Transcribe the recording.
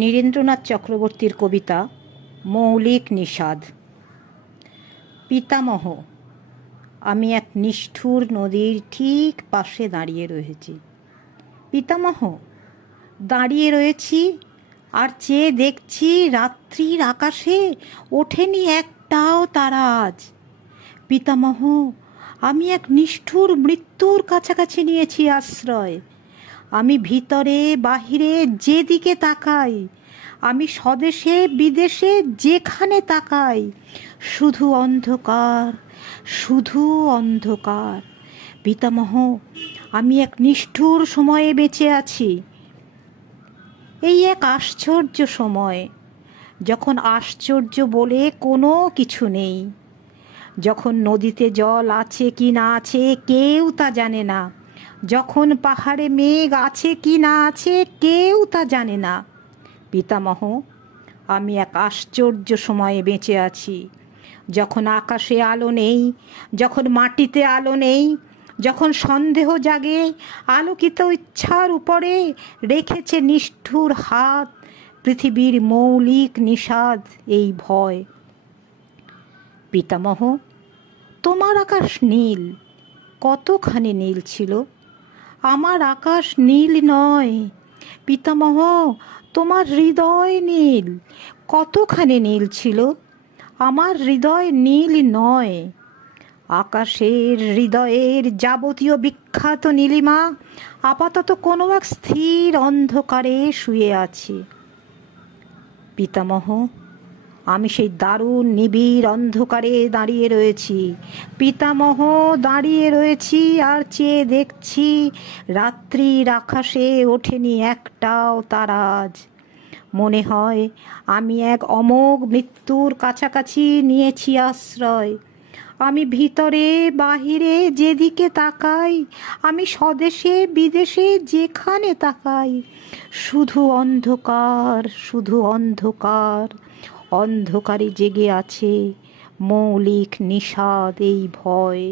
নীরেন্দ্রনাথ চক্রবর্তীর কবিতা মৌলিক নিষাদ। পিতামহ, আমি এক নিষ্ঠুর নদীর ঠিক পাশে দাঁড়িয়ে রয়েছি। পিতামহ, দাঁড়িয়ে রয়েছি আর চেয়ে দেখছি রাত্রির আকাশে ওঠেনি একটাও তারা আজ। পিতামহ, আমি এক নিষ্ঠুর মৃত্যুর কাছাকাছি নিয়েছি আশ্রয়। আমি ভিতরে বাহিরে যেদিকে তাকাই, আমি স্বদেশে বিদেশে যেখানে তাকাই, শুধু অন্ধকার, শুধু অন্ধকার। পিতামহ, আমি এক নিষ্ঠুর সময়ে বেঁচে আছি। এই এক আশ্চর্য সময়, যখন আশ্চর্য বলে কোনো কিছু নেই, যখন নদীতে জল আছে কি না আছে কেউ তা জানে না, যখন পাহাড়ে মেঘ আছে কি না আছে কেউ তা জানে না। পিতামহ, আমি এক আশ্চর্য সময়ে বেঁচে আছি, যখন আকাশে আলো নেই, যখন মাটিতে আলো নেই, যখন সন্দেহ জাগে আলোকিত ইচ্ছার উপরে রেখেছে নিষ্ঠুর হাত পৃথিবীর মৌলিক নিষাদ, এই ভয়। পিতামহ, তোমার আকাশ নীল, কতখানি নীল ছিল, আমার আকাশ নীল নয়। পিতামহ, তোমার হৃদয় নীল, কতখানি নীল ছিল, আমার হৃদয় নীল নয়। আকাশের হৃদয়ের যাবতীয় বিখ্যাত নীলিমা আপাতত কোনো এক স্থির অন্ধকারে শুয়ে আছে। পিতামহ, আমি সেই দারুণ নিবিড় অন্ধকারে দাঁড়িয়ে রয়েছি। পিতামহ, দাঁড়িয়ে রয়েছি আর চেয়ে দেখছি রাত্রির আকাশে ওঠেনি একটাও তারা আজ। মনে হয় আমি এক অমোঘ মৃত্যুর কাছাকাছি নিয়েছি আশ্রয়। আমি ভিতরে বাহিরে যেদিকে তাকাই, আমি স্বদেশে বিদেশে যেখানে তাকাই, শুধু অন্ধকার, শুধু অন্ধকার। অন্ধকারে জেগে আছে মৌলিক নিষাদ, এই ভয়।